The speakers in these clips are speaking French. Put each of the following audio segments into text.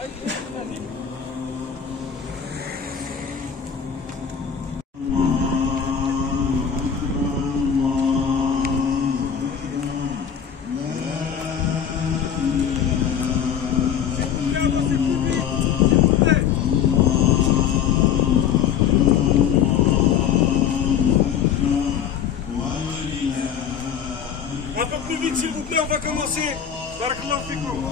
Un peu plus vite s'il vous plaît, on va commencer. Barakallahu fikoum.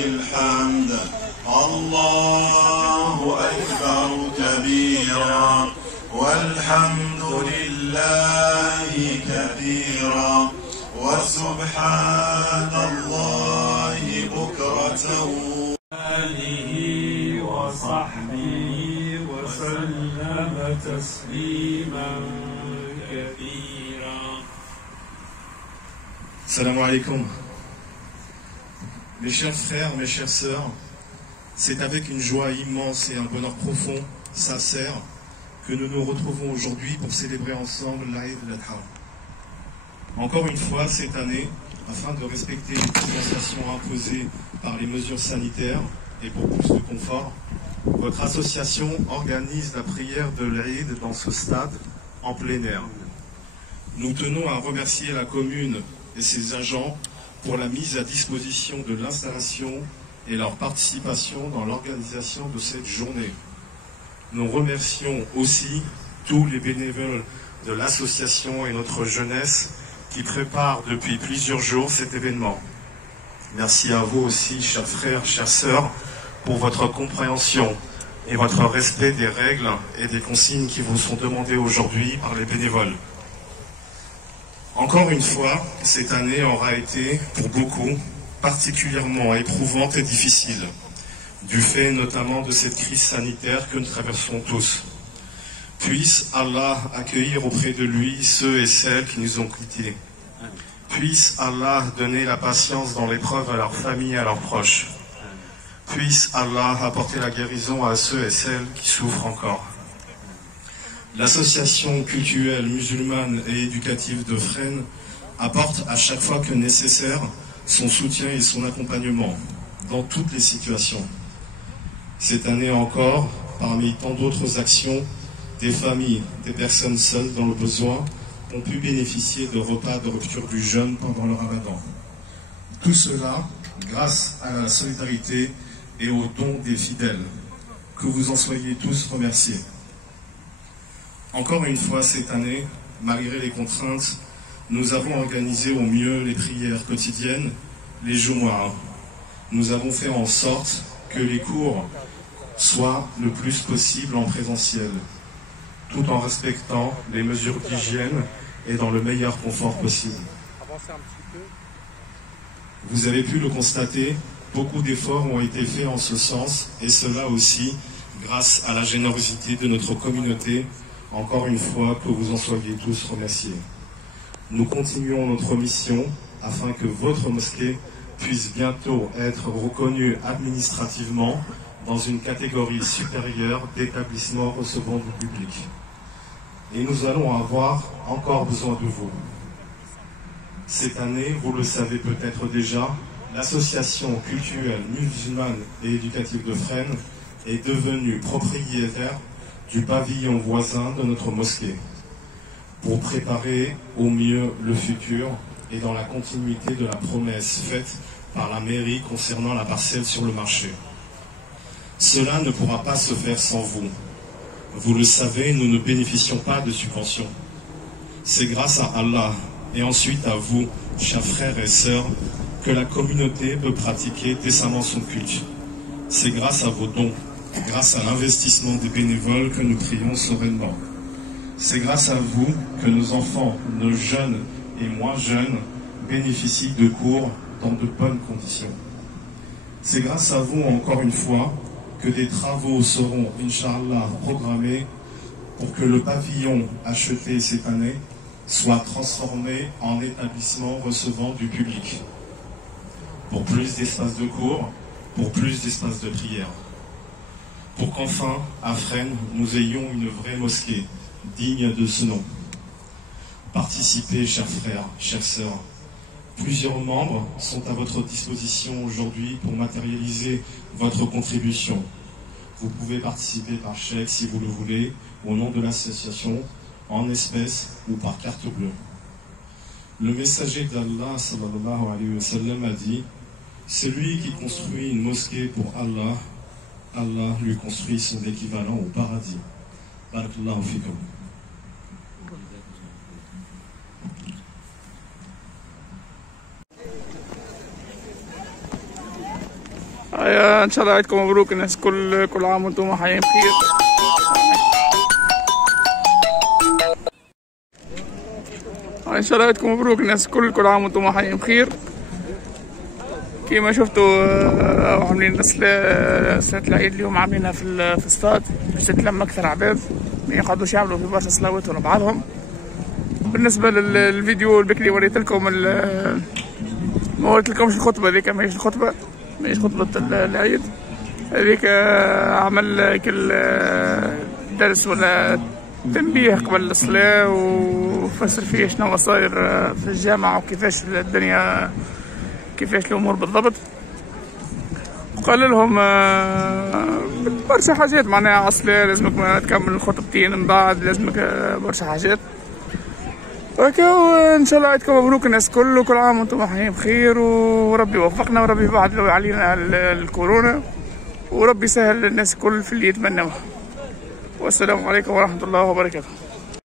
الحمد الله أكبر كبيرا والحمد لله كثيرا وسبحان الله بكرة آله وصحبه وسلم تسليما كثيرا. Salam alaikum. Mes chers frères, mes chères sœurs, c'est avec une joie immense et un bonheur profond, sincère, que nous nous retrouvons aujourd'hui pour célébrer ensemble l'Aïd al-Adha. Encore une fois, cette année, afin de respecter les distanciations imposées par les mesures sanitaires et pour plus de confort, votre association organise la prière de l'Aïd dans ce stade en plein air. Nous tenons à remercier la commune et ses agents pour la mise à disposition de l'installation et leur participation dans l'organisation de cette journée. Nous remercions aussi tous les bénévoles de l'association et notre jeunesse qui préparent depuis plusieurs jours cet événement. Merci à vous aussi, chers frères, chères sœurs, pour votre compréhension et votre respect des règles et des consignes qui vous sont demandées aujourd'hui par les bénévoles. Encore une fois, cette année aura été, pour beaucoup, particulièrement éprouvante et difficile, du fait notamment de cette crise sanitaire que nous traversons tous. Puisse Allah accueillir auprès de lui ceux et celles qui nous ont quittés. Puisse Allah donner la patience dans l'épreuve à leurs familles et à leurs proches. Puisse Allah apporter la guérison à ceux et celles qui souffrent encore. L'association cultuelle musulmane et éducative de Fresnes apporte à chaque fois que nécessaire son soutien et son accompagnement dans toutes les situations. Cette année encore, parmi tant d'autres actions, des familles, des personnes seules dans le besoin ont pu bénéficier de repas de rupture du jeûne pendant le Ramadan. Tout cela grâce à la solidarité et aux dons des fidèles. Que vous en soyez tous remerciés. Encore une fois cette année, malgré les contraintes, nous avons organisé au mieux les prières quotidiennes, les Jumu'ah. Nous avons fait en sorte que les cours soient le plus possible en présentiel, tout en respectant les mesures d'hygiène et dans le meilleur confort possible. Vous avez pu le constater, beaucoup d'efforts ont été faits en ce sens, et cela aussi grâce à la générosité de notre communauté. Encore une fois, que vous en soyez tous remerciés. Nous continuons notre mission afin que votre mosquée puisse bientôt être reconnue administrativement dans une catégorie supérieure d'établissements recevant du public. Et nous allons avoir encore besoin de vous. Cette année, vous le savez peut-être déjà, l'association culturelle musulmane et éducative de Fresnes est devenue propriétaire du pavillon voisin de notre mosquée. Pour préparer au mieux le futur, et dans la continuité de la promesse faite par la mairie concernant la parcelle sur le marché. Cela ne pourra pas se faire sans vous. Vous le savez, nous ne bénéficions pas de subventions. C'est grâce à Allah et ensuite à vous, chers frères et sœurs, que la communauté peut pratiquer décemment son culte. C'est grâce à vos dons, grâce à l'investissement des bénévoles que nous prions sereinement. C'est grâce à vous que nos enfants, nos jeunes et moins jeunes bénéficient de cours dans de bonnes conditions. C'est grâce à vous, encore une fois, que des travaux seront, Inch'Allah, programmés pour que le pavillon acheté cette année soit transformé en établissement recevant du public, pour plus d'espace de cours, pour plus d'espace de prière, pour qu'enfin, à Fresnes, nous ayons une vraie mosquée digne de ce nom. Participez, chers frères, chères sœurs. Plusieurs membres sont à votre disposition aujourd'hui pour matérialiser votre contribution. Vous pouvez participer par chèque si vous le voulez, au nom de l'association, en espèces ou par carte bleue. Le messager d'Allah, sallallahu alayhi wa sallam, a dit « Celui qui construit une mosquée pour Allah, Allah lui construit son équivalent au paradis. » Barakallahu fikum. ان شاء الله عيدكم مبروك الناس، كل عام وانتم حيين بخير. ان شاء الله عيدكم مبروك الناس، كل عام وانتم حيين بخير. كيما شفتوا عاملين صلاة العيد اليوم عاملينها في الاستاد باش تتلم اكثر عباد، ما يقعدوش يعملوا في برشا صلوات ورا بعضهم. بالنسبة للفيديو البكري وريت لكم ما وريت لكمش الخطبة هذيك، ماهيش الخطبة، ماهيش خطبة العيد هذيك، عمل كل درس ولا تنبيه قبل الصلاة وفسر فيه شنو صاير في الجامعة وكيفاش الدنيا، كيفاش الأمور بالضبط. وقال لهم برشا حاجات معناها على الصلاة لازمك تكمل الخطبتين من بعد، لازمك برشا حاجات هكا. وان شاء الله عيدكم مبروك الناس كل عام وانتم حيين بخير، وربي يوفقنا وربي يبعد علينا الكورونا، وربي يسهل للناس كل في اللي يتمنوه. والسلام عليكم ورحمة الله وبركاته.